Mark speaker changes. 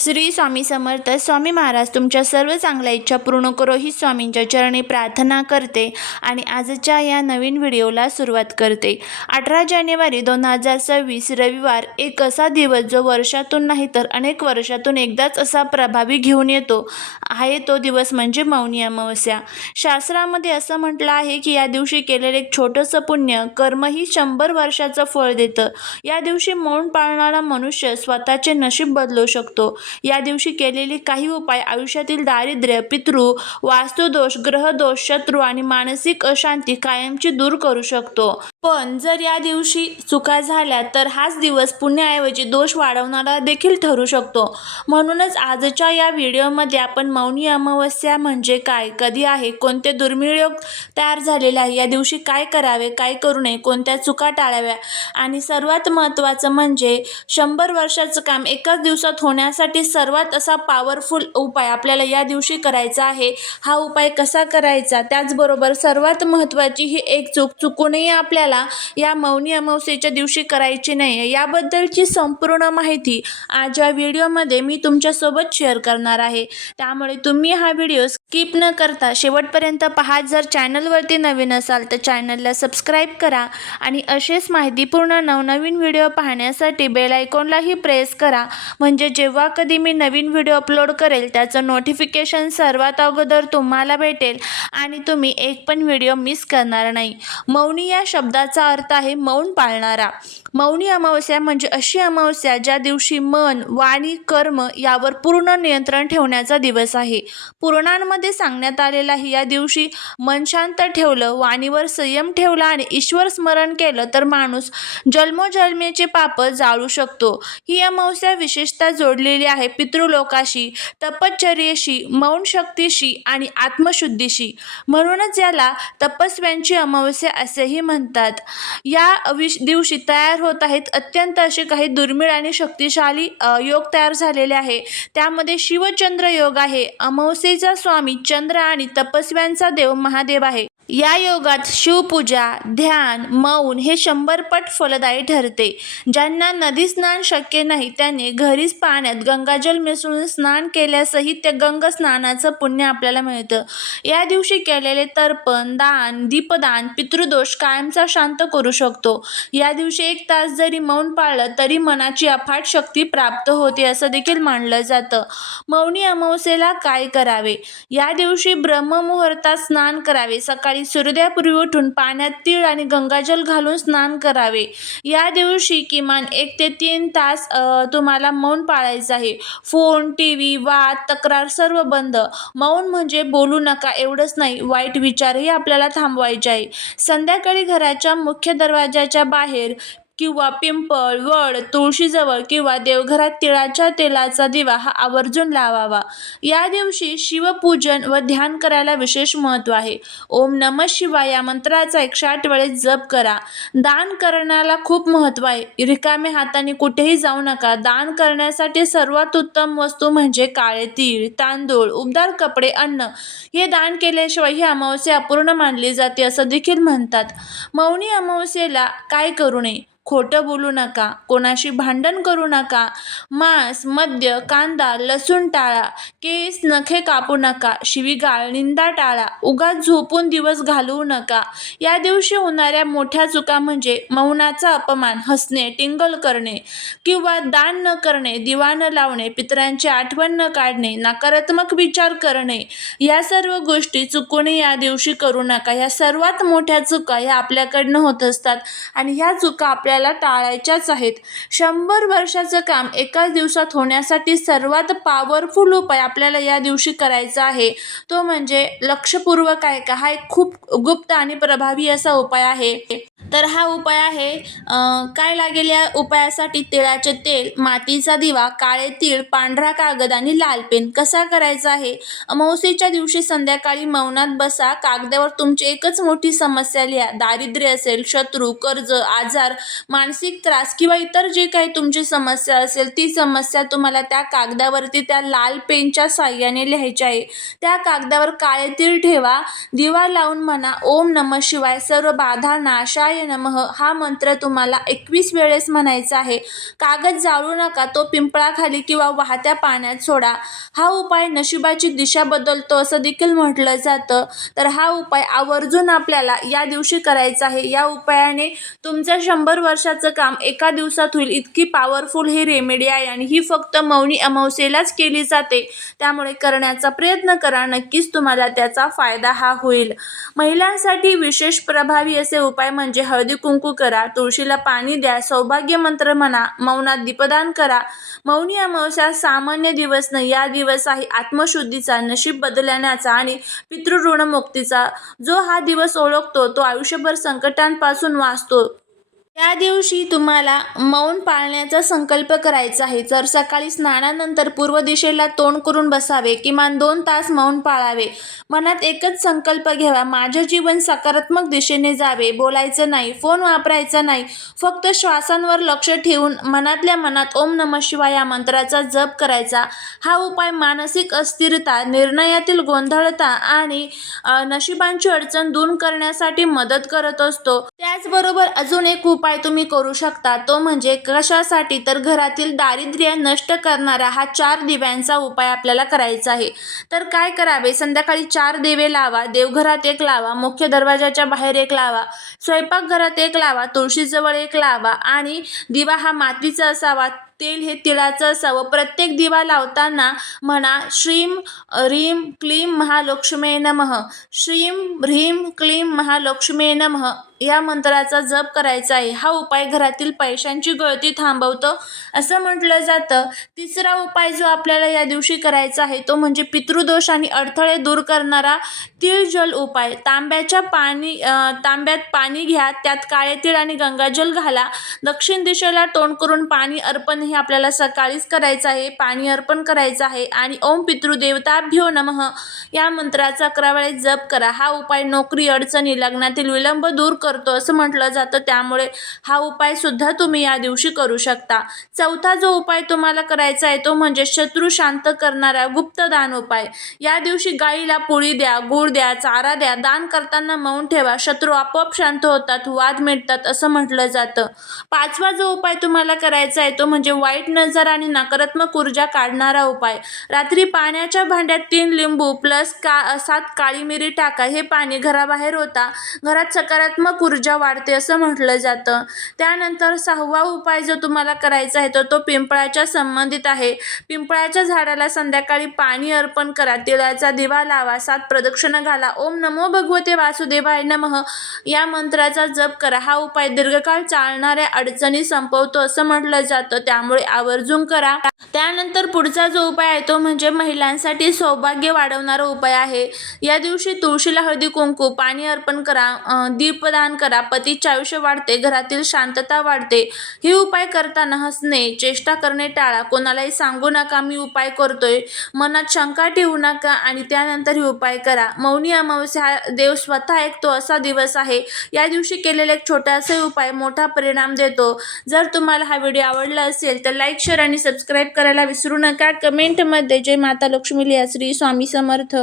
Speaker 1: श्री स्वामी समर्थ स्वामी महाराज तुमच्या सर्व चांगल्या इच्छा पूर्ण करो ही स्वामींच्या चरणी प्रार्थना करते आणि आजच्या या नवीन व्हिडिओला सुरुवात करते. अठरा जानेवारी दोन हजार सव्वीस रविवार एक असा दिवस जो वर्षातून नाही तर अनेक वर्षातून एकदाच असा प्रभावी घेऊन येतो. आहे तो दिवस म्हणजे मौनी अमावस्या. शास्त्रामध्ये असं म्हटलं आहे की या दिवशी केलेलं एक छोटंसं पुण्य कर्मही शंभर वर्षाचं फळ देतं. या दिवशी मौन पाळणारा मनुष्य स्वतःचे नशीब बदलू शकतो. या दिवशी केलेले काही उपाय आयुष्यातील दारिद्र्य पितृ वास्तुदोष ग्रहदोष शत्रू आणि मानसिक अशांती कायमची दूर करू शकतो. पण जर या दिवशी चुका झाल्या तर हाच दिवस पुण्याऐवजी दोष वाढवणारा देखील ठरू शकतो. म्हणूनच आजच्या या व्हिडिओमध्ये आपण मौनी अमावस्या म्हणजे काय कधी आहे कोणते दुर्मिळ योग तयार झालेले आहे या दिवशी काय करावे काय करू नये कोणत्या चुका टाळाव्या आणि सर्वात महत्त्वाचं म्हणजे शंभर वर्षाचं काम एकाच दिवसात होण्यासाठी सर्वात असा पॉवरफुल उपाय आपल्याला या दिवशी करायचा आहे. हा उपाय कसा करायचा? त्याचबरोबर सर्वात महत्त्वाची ही एक चूक चुकूनही आपल्याला या मौनी अमावस्येच्या दिवशी करायची नाही याबद्दलची संपूर्ण माहिती आज या व्हिडिओमध्ये मी तुमच्यासोबत शेअर करणार आहे. त्यामुळे तुम्ही हा व्हिडिओ स्किप न करता शेवटपर्यंत पहा जर चॅनलवरती नवीन असाल तर चॅनलला सबस्क्राईब करा आणि असेच माहितीपूर्ण नवनवीन व्हिडिओ पाहण्यासाठी बेल आयकॉनलाही प्रेस करा. म्हणजे जेव्हा कधी मी नवीन व्हिडिओ अपलोड करेल त्याचं नोटिफिकेशन सर्वात अगोदर तुम्हाला भेटेल आणि तुम्ही एक पण व्हिडिओ मिस करणार नाही. मौनी या शब्द शब्दाचा अर्थ आहे मौन पाळणारा. मौनी अमावस्या म्हणजे अशी अमावस्या ज्या दिवशी मन वाणी कर्म यावर पूर्ण नियंत्रण ठेवण्याचा दिवस आहे. पुराणांमध्ये सांगण्यात आलेलं आहे या दिवशी मन शांत ठेवलं वाणीवर संयम ठेवला आणि ईश्वर स्मरण केलं तर माणूस जन्मोजन्मेचे पाप जाळू शकतो. ही अमावस्या विशेषतः जोडलेली आहे पितृलोकाशी तपश्चर्येशी मौन शक्तीशी आणि आत्मशुद्धीशी. म्हणूनच याला तपस्व्यांची अमावस्या असेही म्हणतात. या दिवशी तयार होत आहेत. अत्यंत असे काही दुर्मिळ आणि शक्तिशाली योग तयार झालेले आहे. त्यामध्ये शिवचंद्र योग आहे. अमावस्येचा स्वामी चंद्र आणि तपस्व्यांचा देव महादेव आहे. या योगात शिवपूजा ध्यान मौन हे शंभरपट फलदायी ठरते. ज्यांना नदी स्नान शक्य नाही त्यांनी घरीच पाण्यात गंगाजल मिसळून स्नान केल्यासही त्या गंग स्नानाचं पुण्य आपल्याला मिळतं. या दिवशी केलेले तर्पण दान दीपदान पितृदोष कायमचा शांत करू शकतो. या दिवशी एक तास जरी मौन पाळलं तरी मनाची अफाट शक्ती प्राप्त होते असं देखील मानलं जातं. मौनी अमावस्येला काय करावे? या दिवशी ब्रह्ममुहूर्तात स्नान करावे. सकाळी सूर्योदयापूर्वी उठून पाण्यात तीळ आणि गंगाजल घालून स्नान करावे. या दिवशी किमान एक ते तीन तास तुम्हाला मौन पाळायचं आहे. फोन टी व्ही वाद तक्रार सर्व बंद. मौन म्हणजे बोलू नका एवढंच नाही वाईट विचारही आपल्याला थांबवायचे आहे. संध्याकाळी घराच्या मुख्य दरवाजाच्या बाहेर किंवा पिंपळ वड तुळशीजवळ किंवा देवघरात तिळाच्या तेलाचा दिवा हा आवर्जून लावावा. या दिवशी शिवपूजन व ध्यान करायला विशेष महत्त्व आहे. ओम नम शिवाय या मंत्राचा एकशे आठ वेळेस जप करा. दान करण्याला खूप महत्त्व आहे. रिकामे हाताने कुठेही जाऊ नका. दान करण्यासाठी सर्वात उत्तम वस्तू म्हणजे काळे तीळ तांदूळ उबदार कपडे अन्न. हे दान केल्याशिवाय ही अमावस्या अपूर्ण मानली जाते असं देखील म्हणतात. मौनी अमावस्येला काय करू नये? खोटं बोलू नका कोणाशी भांडण करू नका मांस मद्य कांदा लसूण टाळा केस नखे कापू नका शिवीगाळ निंदा टाळा उगाच झोपून दिवस घालवू नका. या दिवशी होणाऱ्या मोठ्या चुका म्हणजे मौनाचा अपमान हसणे टिंगल करणे किंवा दान न करणे दिवा न लावणे पितरांची आठवण न काढणे नकारात्मक विचार करणे या सर्व गोष्टी चुकूनही या दिवशी करू नका. ह्या सर्वात मोठ्या चुका ह्या आपल्याकडनं होत असतात आणि ह्या चुका आपल्या आपल्याला टाळायच्याच आहेत. शंभर वर्षाचं काम एकाच दिवसात होण्यासाठी सर्वात पॉवरफुल उपाय आपल्याला या दिवशी करायचा आहे. तो म्हणजे लक्षपूर्वक आहे का हा एक खूप गुप्त आणि प्रभावी असा उपाय आहे. तर हा उपाय आहे. काय लागेल या उपायासाठी? तिळाचे तेल मातीचा दिवा काळे तीळ पांढरा कागद आणि लाल पेन. कसा करायचा आहे? अमावस्येच्या दिवशी संध्याकाळी मौनात बसा. कागदावर तुमची एकच मोठी समस्या लिहा. दारिद्र्य असेल शत्रू कर्ज आजार मानसिक त्रास किंवा इतर जे काही तुमची समस्या असेल ती समस्या तुम्हाला त्या कागदावरती त्या लाल पेनच्या साह्याने लिहायची आहे. त्या कागदावर काळे तीळ ठेवा. दिवा लावून म्हणा ओम नम शिवाय सर्व बाधा नाशाय नमः हा मंत्र तुम्हाला एकवीस वेळेस म्हणायचा आहे. कागद जाळू नका तो पिंपळाखाली किंवा वाहत्या पाण्यात सोडा. हा उपाय नशिबाची दिशा बदलतो असं देखील म्हटलं जातं. तर हा उपाय आवर्जून आपल्याला या दिवशी करायचा आहे. या उपायाने तुमचं शंभर वर्षाचं काम एका दिवसात होईल. इतकी पॉवरफुल ही रेमेडी आहे आणि ही फक्त मौनी अमावस्येलाच केली जाते. त्यामुळे करण्याचा प्रयत्न करा नक्कीच तुम्हाला त्याचा फायदा हा होईल. महिलांसाठी विशेष प्रभावी असे उपाय म्हणजे हळदी कुंकू करा तुळशीला पाणी द्या सौभाग्य मंत्र म्हणा मौनात दीपदान करा. मौनी अमावस्या सामान्य दिवस नाही या दिवस आहे आत्मशुद्धीचा नशीब बदलण्याचा आणि पितृऋणमुक्तीचा जो हा दिवस ओळखतो तो आयुष्यभर संकटांपासून वाचतो. त्या दिवशी तुम्हाला मौन पाळण्याचा संकल्प करायचा आहे. जर सकाळी स्नानानंतर पूर्व दिशेला तोंड करून बसावे किमान दोन तास मौन पाळावे. मनात एकच संकल्प घ्यावा माझे जीवन सकारात्मक दिशेने जावे. बोलायचं नाही फोन वापरायचा नाही फक्त श्वासांवर लक्ष ठेवून मनातल्या मनात ओम नम शिवाय या मंत्राचा जप करायचा. हा उपाय मानसिक अस्थिरता निर्णयातील गोंधळता आणि नशिबांची अडचण दूर करण्यासाठी मदत करत असतो. त्याचबरोबर अजून एक उपाय तुम्ही करू शकता. तो म्हणजे कशासाठी? तर घरातील दारिद्र्य नष्ट करणारा हा चार दिव्यांचा उपाय आपल्याला करायचा आहे. तर काय करावे? संध्याकाळी चार दिवे लावा देवघरात एक लावा मुख्य दरवाजाच्या बाहेर एक लावा स्वयंपाकघरात एक लावा तुळशीजवळ एक लावा आणि दिवा हा मातीचा असावा तेल हे तिळाचं असावं. प्रत्येक दिवा लावताना म्हणा श्रीम ह्रीम क्लीम महालक्ष्मे नमः श्रीम ह्रीम क्लीम महालक्ष्मे नमः या मंत्राचा जप करायचा आहे. हा उपाय घरातील पैशांची गळती थांबवतो. असं म्हटलं जातं. तिसरा उपाय जो आपल्याला या दिवशी करायचा आहे तो म्हणजे पितृदोष आणि अडथळे दूर करणारा तीळ जल उपाय. तांब्याच्या पाणी तांब्यात पाणी घ्या त्यात काळे तीळ आणि गंगाजल घाला. दक्षिण दिशेला तोंड करून पाणी अर्पण हे आपल्याला सकाळीच करायचं आहे. पाणी अर्पण करायचं आहे आणि ओम पितृदेवताभ्यो नमः या मंत्राचा अकरा वेळेस जप करा. हा उपाय नोकरी अडचणी लग्नातील विलंब दूर कर करतो असं म्हटलं जातं. त्यामुळे हा उपाय सुद्धा तुम्ही या दिवशी करू शकता. चौथा जो उपाय तुम्हाला करायचा आहे तो म्हणजे शत्रू शांत करणारा गुप्तदान उपाय. या दिवशी गाईला पोळी द्या गुळ द्या चारा द्या दान करताना मौन ठेवा. शत्रू आपोआप शांत होतात वाद मिटतात असं म्हटलं जातं. पाचवा जो उपाय तुम्हाला करायचा आहे तो म्हणजे वाईट नजर आणि नकारात्मक ऊर्जा काढणारा उपाय. रात्री पाण्याच्या भांड्यात तीन लिंबू प्लस का सात काळी मिरी टाका. हे पाणी घराबाहेर होता. घरात सकारात्मक ऊर्जा वाढते असं म्हटलं जातं. त्यानंतर सहावा उपाय जो तुम्हाला करायचा आहे तर तो पिंपळाच्या संबंधित आहे. पिंपळाच्या झाडाला संध्याकाळी पाणी अर्पण करा. तिळाचा दिवा लावा. सात प्रदक्षिणा घाला. ओम नमो भगवते वासुदेवाय नमः. या मंत्राचा जप करा. हा उपाय दीर्घकाळ चालणाऱ्या अडचणी संपवतो असं म्हटलं जातं. त्यामुळे आवर्जून करा. त्यानंतर पुढचा जो उपाय आहे तो म्हणजे महिलांसाठी सौभाग्य वाढवणारा उपाय आहे. या दिवशी तुळशीला हळदी कुंकू पाणी अर्पण करा. दीपदान दीपदान करा पतीचे आयुष्य वाढते घरातील शांतता वाढते. ही उपाय करताना हसणे चेष्टा करणे टाळा. कोणालाही सांगू नका मी उपाय करतोय. मनात शंका ठेवू नका आणि त्यानंतर ही उपाय करा. मौनी अमावस्या हा देव स्वतः ऐकतो असा दिवस आहे. या दिवशी केलेले एक छोटासा उपाय मोठा परिणाम देतो. जर तुम्हाला हा व्हिडिओ आवडला असेल तर लाईक शेअर आणि सबस्क्राईब करायला विसरू नका. कमेंटमध्ये जय माता लक्ष्मी लिहा. श्री स्वामी समर्थ.